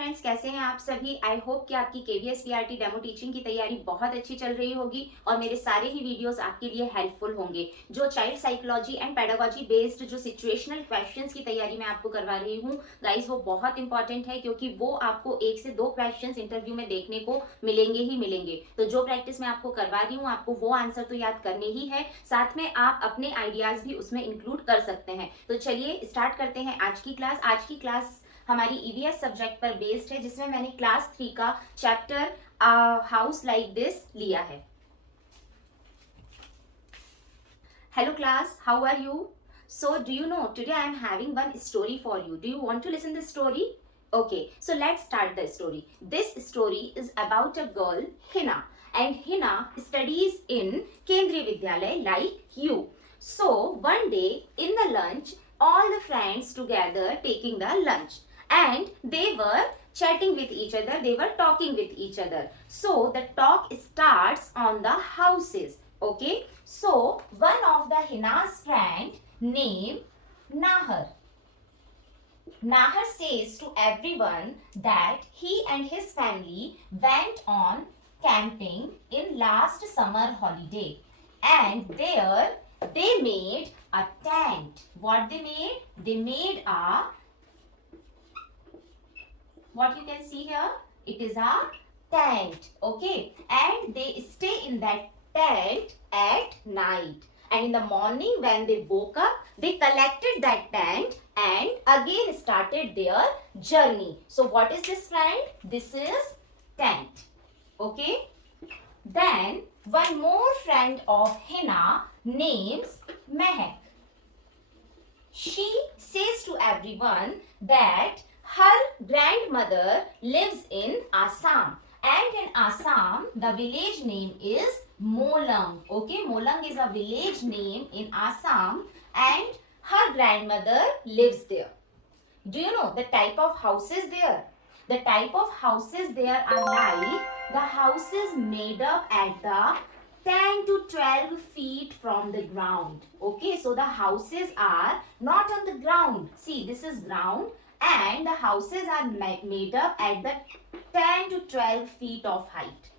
Friends, कैसे हैं आप सभी। आई होप कि आपकी केवीएस पीआरटी डेमो टीचिंग की तैयारी बहुत अच्छी चल रही होगी और मेरे सारे ही वीडियोस आपके लिए हेल्पफुल होंगे। जो child psychology and pedagogy based जो सिचुएशनल क्वेश्चंस की तैयारी मैं आपको करवा रही हूँ गाइस, वो बहुत इंपॉर्टेंट है क्योंकि वो आपको 1 से 2 क्वेश्चंस इंटरव्यू में देखने को मिलेंगे ही मिलेंगे। तो जो प्रैक्टिस मैं आपको करवा रही हूँ, आपको वो आंसर तो याद करने ही है, साथ में आप अपने आइडियाज भी उसमें इंक्लूड कर सकते हैं। तो चलिए स्टार्ट करते हैं आज की क्लास। आज की क्लास हमारी ईवीएस सब्जेक्ट पर बेस्ड है, जिसमें मैंने क्लास 3 का चैप्टर हाउस लाइक दिस लिया है। Hello class, how are you? So do you know, today I am having one story for you. Do you want to listen the story? Okay, so let's start the story. This story is about a girl, Hina, and Hina studies in Kendriya Vidyalaya like you. So one day in the lunch, all the friends together taking the lunch, and they were chatting with each other, they were talking with each other. So the talk starts on the houses. Okay, so one of the Hina's friend named Nahar. Nahar says to everyone that he and his family went on camping in last summer holiday, and there they made a tent. What they made? They made a, what you can see here, it is a tent. Okay, and they stay in that tent at night, and in the morning when they woke up, they collected that tent and again started their journey. So what is this, friend? This is tent. Okay, then one more friend of Hina names Mehak. She says to everyone that her grandmother lives in Assam, and in Assam the village name is Molang. Okay, Molang is a village name in Assam, and her grandmother lives there. Do you know the type of houses there? The type of houses there are like the houses made up at the 10 to 12 feet from the ground. Okay, so the houses are not on the ground. See, this is ground, and the houses are made up at the 10 to 12 feet of height.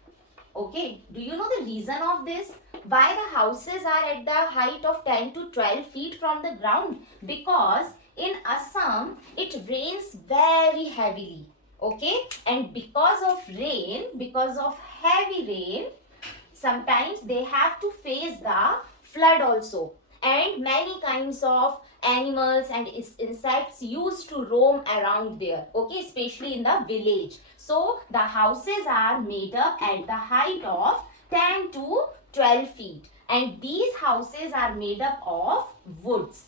Okay, do you know the reason of this? Why the houses are at the height of 10 to 12 feet from the ground? Because in Assam, it rains very heavily. Okay, and because of rain, because of heavy rain, sometimes they have to face the flood also, and many kinds of animals and insects used to roam around there. Okay, especially in the village. So the houses are made up at the height of 10 to 12 feet, and these houses are made up of woods,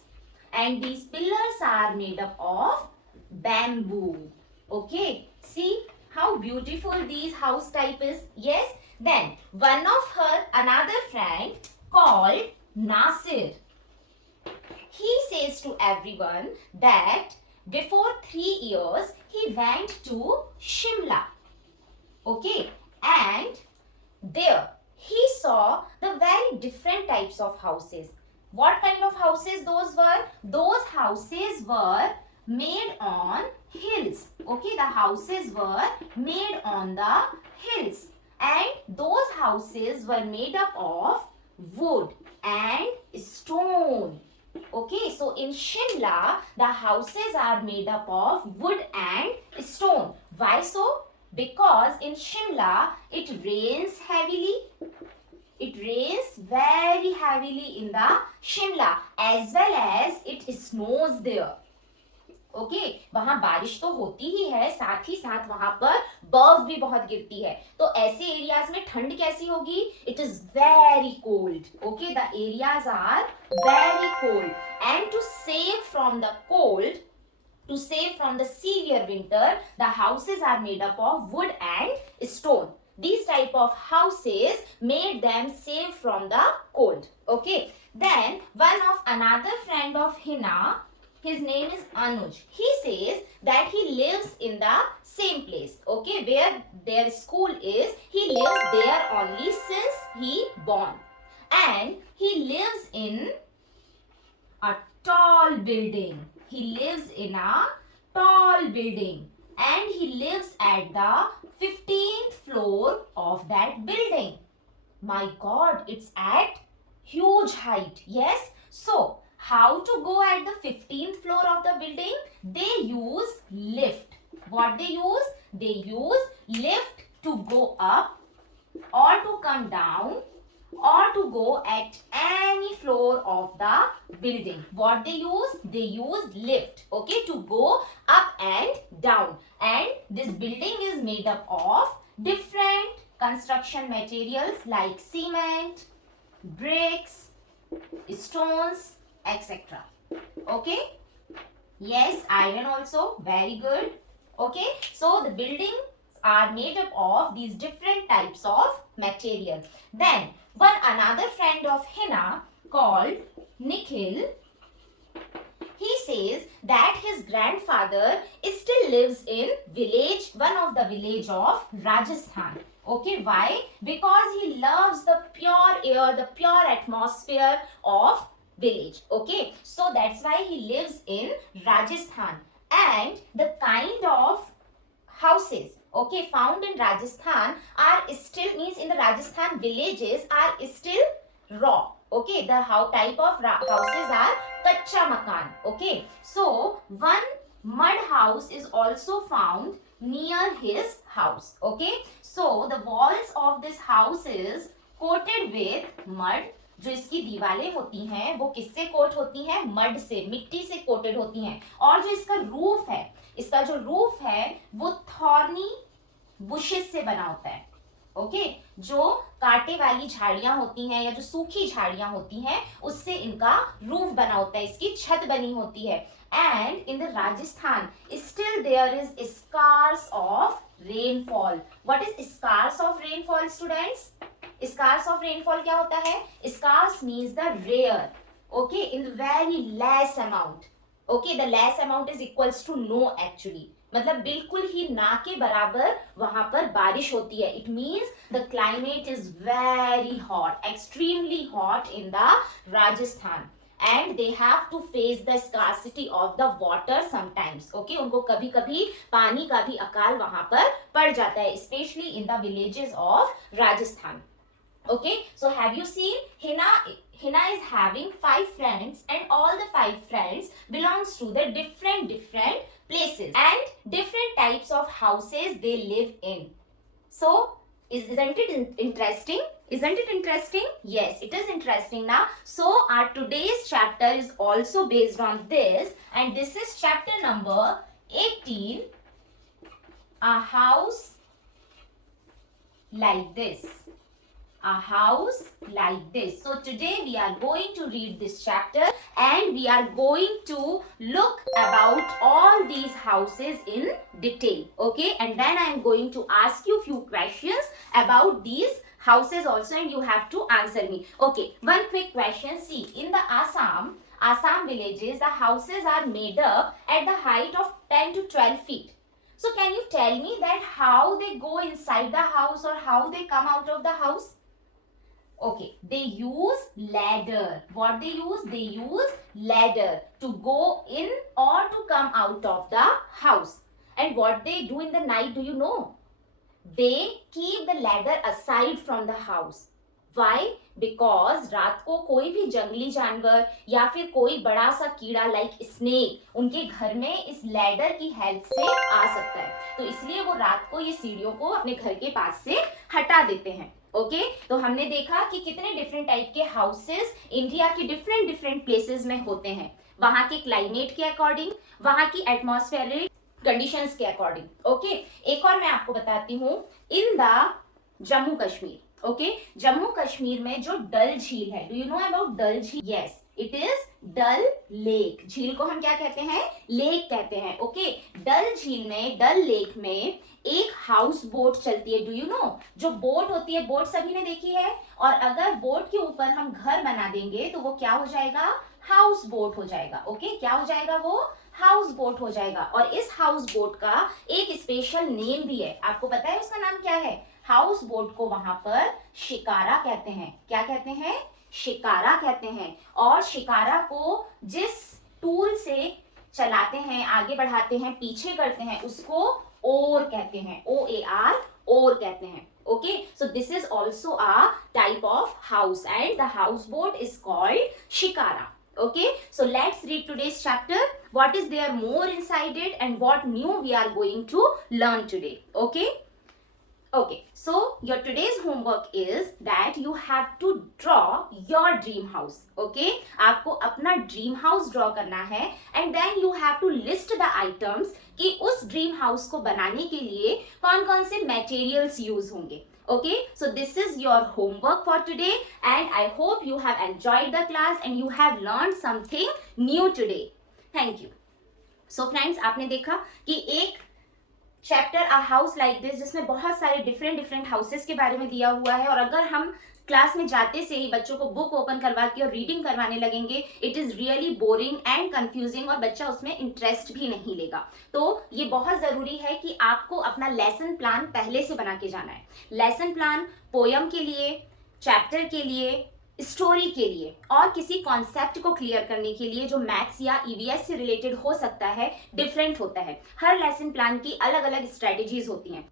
and these pillars are made up of bamboo. Okay, see how beautiful these house type is. Yes, then one of her another friend called Nasir, he says to everyone that before 3 years he went to Shimla. Okay, and there he saw the very different types of houses. What kind of houses those were? Those houses were made on hills. Okay, the houses were made on the hills, and those houses were made up of wood and stone. Okay, so in Shimla, the houses are made up of wood and stone. Why so? Because in Shimla, it rains heavily. It rains very heavily in the Shimla, as well as it snows there. Okay, वहां बारिश तो होती ही है, साथ ही साथ वहां पर बर्फ भी बहुत गिरती है। तो ऐसे एरियाज में ठंड कैसी होगी? It is very cold. Okay, the areas are very cold, and to save from the cold, to save from the severe winter, the houses are made up of wood and stone. These type of houses made them save from the cold. Okay, then one of another friend of Hina, his name is Anuj. He says that he lives in the same place. Okay, where their school is, he lives there only since he born, and he lives in a tall building. He lives in a tall building. and he lives at the 15th floor of that building. My God, it's at huge height. Yes. So, how to go at the 15th floor of the building? They use lift. What they use? They use lift to go up or to come down or to go at any floor of the building. What they use? They use lift, okay, to go up and down. And this building is made up of different construction materials like cement, bricks, stones, etc. Okay? Yes, iron also. Very good. Okay? So the buildings are made up of these different types of material. Then one another friend of Hina called Nikhil, he says that his grandfather still lives in one of the village of Rajasthan. Okay, why? Because he loves the pure air, the pure atmosphere of village. Okay, so that's why he lives in Rajasthan. And the kind of houses, okay, found in Rajasthan are still, means in the Rajasthan villages are still raw. Okay, the type of houses are kacha makan. Okay, so one mud house is also found near his house. Okay, so the walls of this house is coated with mud. जो इसकी दीवारें होती हैं वो किससे coat होती हैं? Mud से, मिट्टी से कोटेड होती हैं. और जो इसका रूफ है, इसका जो रूफ है वो थॉर्नी बुशेस से बना होता है. ओके, जो कांटे वाली झाड़ियां होती हैं या जो सूखी झाड़ियां होती हैं उससे इनका रूफ बना होता है, इसकी छत बनी होती है. And in the Rajasthan still there is scarce of rainfall. What is scarce of rainfall students? Scarce of rainfall क्या होता है? Scarce means the rare. Okay, in very less amount. Okay, the less amount is equals to no actually. मतलब बिल्कुल ही ना के बराबर वहां पर बारिश होती है. It means the climate is very hot, extremely hot in the Rajasthan. And they have to face the scarcity of the water sometimes. Okay, उनको कभी कभी पानी का भी अकाल वहां पर पड़ जाता है, especially in the villages of Rajasthan. Okay, so have you seen Hina is having 5 friends and all the 5 friends belongs to the different places and different types of houses they live in. So isn't it interesting? Isn't it interesting? Yes, it is interesting now. So our today's chapter is also based on this, and this is chapter number 18, a house like this. A house like this. So today we are going to read this chapter and we are going to look about all these houses in detail. Okay, and then I am going to ask you few questions about these houses also and you have to answer me. Okay, one quick question. See, in the Assam villages, the houses are made up at the height of 10 to 12 feet. So can you tell me that how they go inside the house or how they come out of the house? Okay, they use ladder. What they use? They use ladder to go in or to come out of the house. And what they do in the night, do you know? They keep the ladder aside from the house. Why? Because रात को कोई भी जंगली जानवर या फिर कोई बड़ा सा कीड़ा लाइक स्नेक उनके घर में इस लैडर की हेल्प से आ सकता है, तो इसलिए वो रात को ये सीढ़ियों को अपने घर के पास से हटा देते हैं. ओके, तो हमने देखा कि कितने डिफरेंट टाइप के हाउसेस इंडिया के डिफरेंट प्लेसेस में होते हैं, वहां के क्लाइमेट के अकॉर्डिंग, वहां की एटमॉस्फेरिक कंडीशंस के अकॉर्डिंग. ओके, एक और मैं आपको बताती हूँ, in the Jammu Kashmir. Okay, Jammu Kashmir में जो डल झील है, do you know about Dal झील? Yes, it is Dal lake. झील को हम क्या कहते हैं? लेक कहते हैं. ओके, डल झील में, डल लेक में एक हाउस बोट चलती है. Do you no? जो बोट होती है, बोट सभी ने देखी है, और अगर बोट के ऊपर हम घर बना देंगे तो वो क्या हो जाएगा? हाउस बोट हो जाएगा. ओके, क्या हो जाएगा? वो हाउस बोट हो जाएगा. और इस हाउस बोट का एक स्पेशल नेम भी है. आपको पता है उसका नाम क्या है? हाउस बोट को वहां पर शिकारा कहते हैं. क्या कहते हैं? शिकारा कहते हैं. और शिकारा को जिस टूल से चलाते हैं, आगे बढ़ाते हैं, पीछे करते हैं, उसको ओर कहते हैं, OAR, ओर कहते हैं. Okay, so this is also a type of house and the houseboat is called shikara. Okay, so let's read today's chapter. What is there more inside it and what new we are going to learn today. Okay. Okay, so your today's homework is that you have to draw your dream house. Okay, आपको अपना dream house draw करना है and then you have to list the items कि उस dream house को बनाने के लिए कौन कौन से materials use होंगे. Okay, so this is your homework for today and I hope you have enjoyed the class and you have learned something new today. Thank you. So friends, आपने देखा कि एक chapter a house like this जिसमें बहुत सारे different houses के बारे में दिया हुआ है और अगर हम क्लास में जाते से ही बच्चों को बुक ओपन करवा के और रीडिंग करवाने लगेंगे it is really boring and confusing और बच्चा उसमें इंटरेस्ट भी नहीं लेगा. तो ये बहुत ज़रूरी है कि आपको अपना लेसन प्लान पहले से बना के जाना है. लेसन प्लान पोयम के लिए, चैप्टर के लिए, स्टोरी के लिए और किसी कॉन्सेप्ट को क्लियर करने के लिए जो मैथ्स या ईवीएस से रिलेटेड हो सकता है, डिफरेंट होता है. हर लेसन प्लान की अलग अलग स्ट्रेटजीज होती हैं.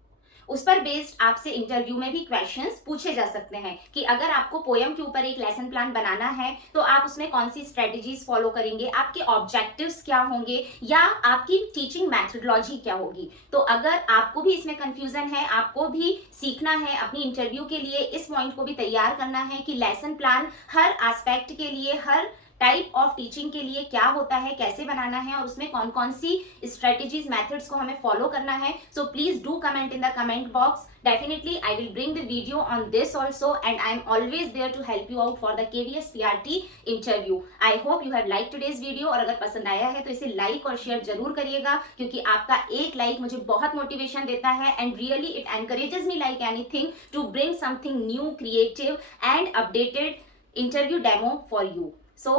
उस पर बेस्ड आपसे इंटरव्यू में भी क्वेश्चंस पूछे जा सकते हैं कि अगर आपको पोयम के ऊपर एक लेसन प्लान बनाना है तो आप उसमें कौन सी स्ट्रेटजीज फॉलो करेंगे, आपके ऑब्जेक्टिव्स क्या होंगे या आपकी टीचिंग मैथडोलॉजी क्या होगी. तो अगर आपको भी इसमें कंफ्यूजन है, आपको भी सीखना है, अपनी इंटरव्यू के लिए इस पॉइंट को भी तैयार करना है कि लेसन प्लान हर एस्पेक्ट के लिए, हर टाइप ऑफ टीचिंग के लिए क्या होता है, कैसे बनाना है और उसमें कौन कौन सी स्ट्रेटजीज मेथड्स को हमें फॉलो करना है. So please do comment in the comment box. Definitely I will bring the video on this also and I am always there to help you out for the KVS PRT interview. I hope you have liked today's video और अगर पसंद आया है तो इसे like और share जरूर करिएगा क्योंकि आपका एक लाइक मुझे बहुत मोटिवेशन देता है and really it encourages me like anything to bring something new, creative and updated interview demo for you. So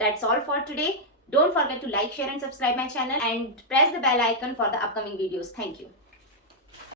that's all for today. Don't forget to like, share and subscribe my channel and press the bell icon for the upcoming videos. Thank you.